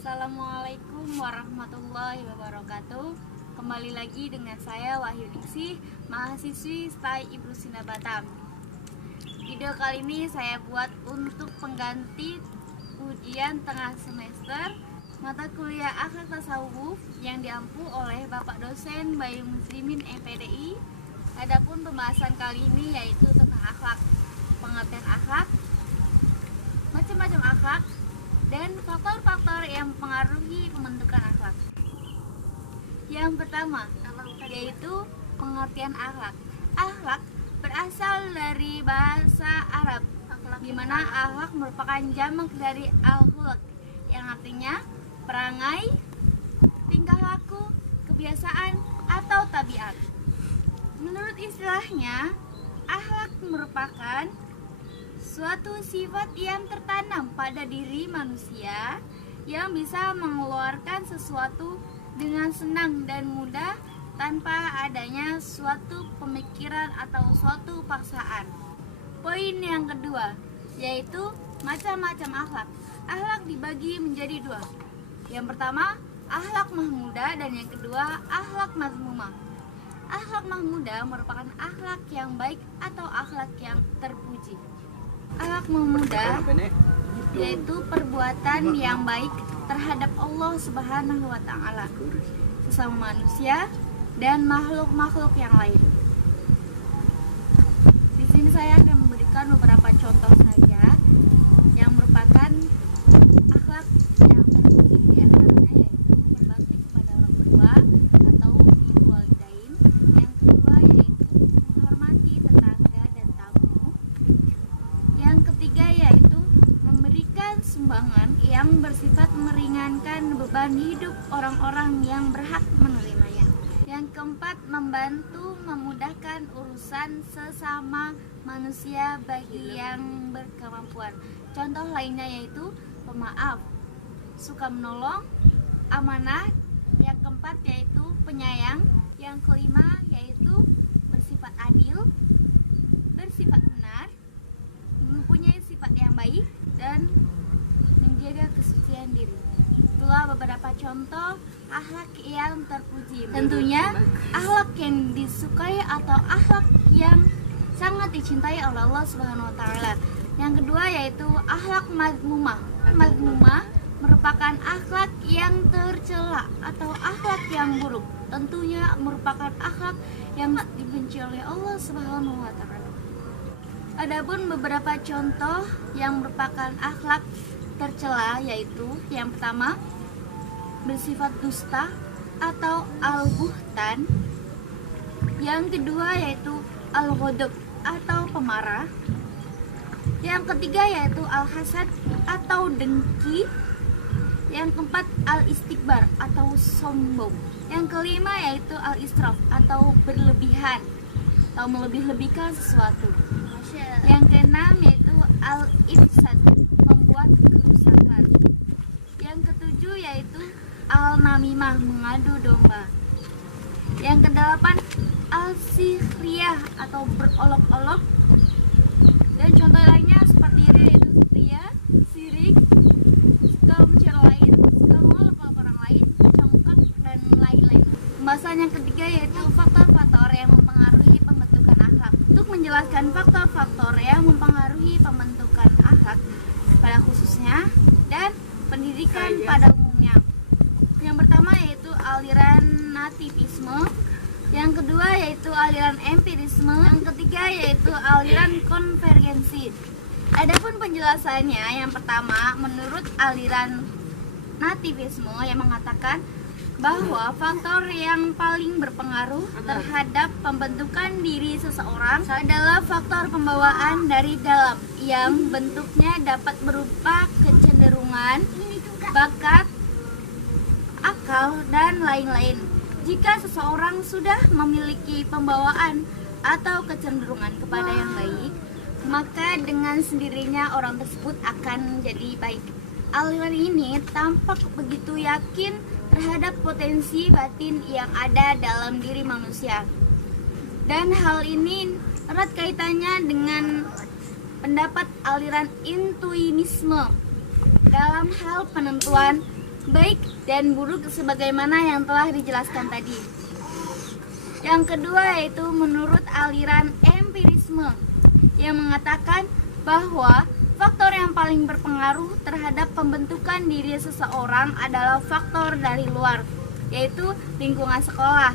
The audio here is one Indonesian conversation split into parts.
Assalamualaikum warahmatullahi wabarakatuh. Kembali lagi dengan saya Wahyu Ningsih, mahasiswi STAI Ibnu Sina Batam. Video kali ini saya buat untuk pengganti ujian tengah semester mata kuliah Akhlak Tasawuf yang diampu oleh Bapak dosen Bayu Muslimin MPDI. Adapun pembahasan kali ini yaitu tentang akhlak, pengertian akhlak, macam-macam akhlak, dan faktor-faktor yang mempengaruhi pembentukan akhlak. Yang pertama yaitu pengertian akhlak. Akhlak berasal dari bahasa Arab, di mana akhlak merupakan jamak dari al-khuluq, yang artinya perangai, tingkah laku, kebiasaan, atau tabiat. Menurut istilahnya, akhlak merupakan suatu sifat yang tertanam pada diri manusia yang bisa mengeluarkan sesuatu dengan senang dan mudah tanpa adanya suatu pemikiran atau suatu paksaan. Poin yang kedua yaitu macam-macam akhlak. Akhlak dibagi menjadi dua. Yang pertama, akhlak mahmudah, dan yang kedua, akhlak mazmumah. Akhlak mahmudah merupakan akhlak yang baik atau akhlak yang terpuji. Akhlak mahmudah yaitu perbuatan yang baik terhadap Allah Subhanahu wa Ta'ala, sesama manusia, dan makhluk-makhluk yang lain. Di sini saya akan memberikan beberapa contoh saja yang merupakan akhlak yang terpuji. Di antaranya yaitu berbakti kepada orang tua atau birrul walidain. Yang kedua yaitu menghormati tetangga dan tamu. Yang ketiga yaitu memberikan sumbangan yang bersifat meringankan beban hidup orang-orang yang berhak menerimanya. Yang keempat, membantu memudahkan urusan sesama manusia bagi yang berkemampuan. Contoh lainnya yaitu pemaaf, suka menolong, amanah. Yang keempat yaitu penyayang. Yang kelima yaitu bersifat adil, bersifat benar, mempunyai sifat yang baik, dan menjaga kesucian diri. Itulah beberapa contoh akhlak yang terpuji. Tentunya akhlak yang disukai atau akhlak yang sangat dicintai oleh Allah Subhanahu wa Ta'ala. Yang kedua yaitu akhlak mazmumah. Mazmumah merupakan akhlak yang tercela atau akhlak yang buruk. Tentunya merupakan akhlak yang dibenci oleh Allah Subhanahu wa Ta'ala. Adapun beberapa contoh yang merupakan akhlak tercela yaitu yang pertama, bersifat dusta atau al-buhtan. Yang kedua yaitu al-ghadab atau pemarah. Yang ketiga yaitu al-hasad atau dengki. Yang keempat al-istikbar atau sombong. Yang kelima yaitu al-israf atau berlebihan atau melebih-lebihkan sesuatu. Yang keenam yaitu al-ifsad, membuat kerusakan. Yang ketujuh yaitu al-namimah, mengadu domba. Yang kedelapan al-sikhriyah atau berolok-olok. Dan contoh lainnya seperti ini yaitu ria, sirik, suka mencela lain, suka mengolok-olok orang lain, congkak, dan lain-lain. Pembahasan yang ketiga yaitu faktor-faktor yang mempengaruhi pembentukan akhlak. Untuk menjelaskan faktor-faktor yang mempengaruhi pembentukan akhlak pada khususnya dan pendidikan pada umumnya. Yang pertama yaitu aliran nativisme, yang kedua yaitu aliran empirisme, yang ketiga yaitu aliran konvergensi. Adapun penjelasannya, yang pertama menurut aliran nativisme yang mengatakan bahwa faktor yang paling berpengaruh terhadap pembentukan diri seseorang adalah faktor pembawaan dari dalam yang bentuknya dapat berupa kecenderungan, bakat, akal, dan lain-lain. Jika seseorang sudah memiliki pembawaan atau kecenderungan kepada yang baik, maka dengan sendirinya orang tersebut akan menjadi baik. Aliran ini tampak begitu yakin terhadap potensi batin yang ada dalam diri manusia. Dan hal ini erat kaitannya dengan pendapat aliran intuinisme dalam hal penentuan baik dan buruk sebagaimana yang telah dijelaskan tadi. Yang kedua yaitu menurut aliran empirisme yang mengatakan bahwa faktor yang paling berpengaruh terhadap pembentukan diri seseorang adalah faktor dari luar, yaitu lingkungan sekolah,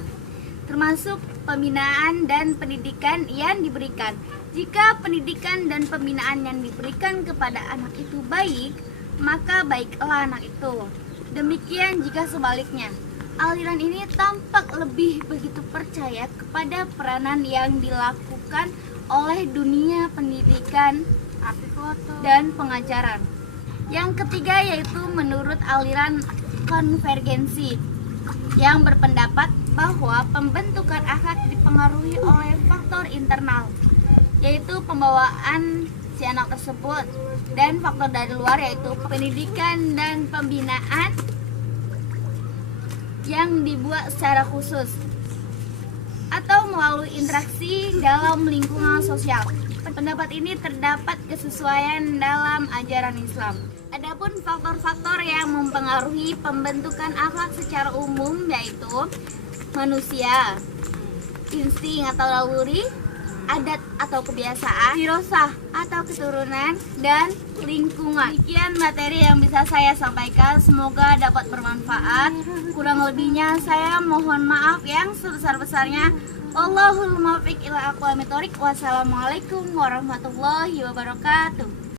termasuk pembinaan dan pendidikan yang diberikan. Jika pendidikan dan pembinaan yang diberikan kepada anak itu baik, maka baiklah anak itu. Demikian jika sebaliknya. Aliran ini tampak lebih begitu percaya kepada peranan yang dilakukan oleh dunia pendidikan dan pengajaran. Yang ketiga yaitu menurut aliran konvergensi yang berpendapat bahwa pembentukan akhlak dipengaruhi oleh faktor internal, yaitu pembawaan si anak tersebut, dan faktor dari luar yaitu pendidikan dan pembinaan yang dibuat secara khusus atau melalui interaksi dalam lingkungan sosial. Pendapat ini terdapat kesesuaian dalam ajaran Islam. Adapun faktor-faktor yang mempengaruhi pembentukan akhlak secara umum yaitu manusia, insting atau naluri, adat atau kebiasaan, wirasah atau keturunan, dan lingkungan. Sekian materi yang bisa saya sampaikan, semoga dapat bermanfaat. Kurang lebihnya saya mohon maaf yang sebesar-besarnya. Wallahul muwaffiq ila aqwamit thoriq. Wassalamualaikum warahmatullahi wabarakatuh.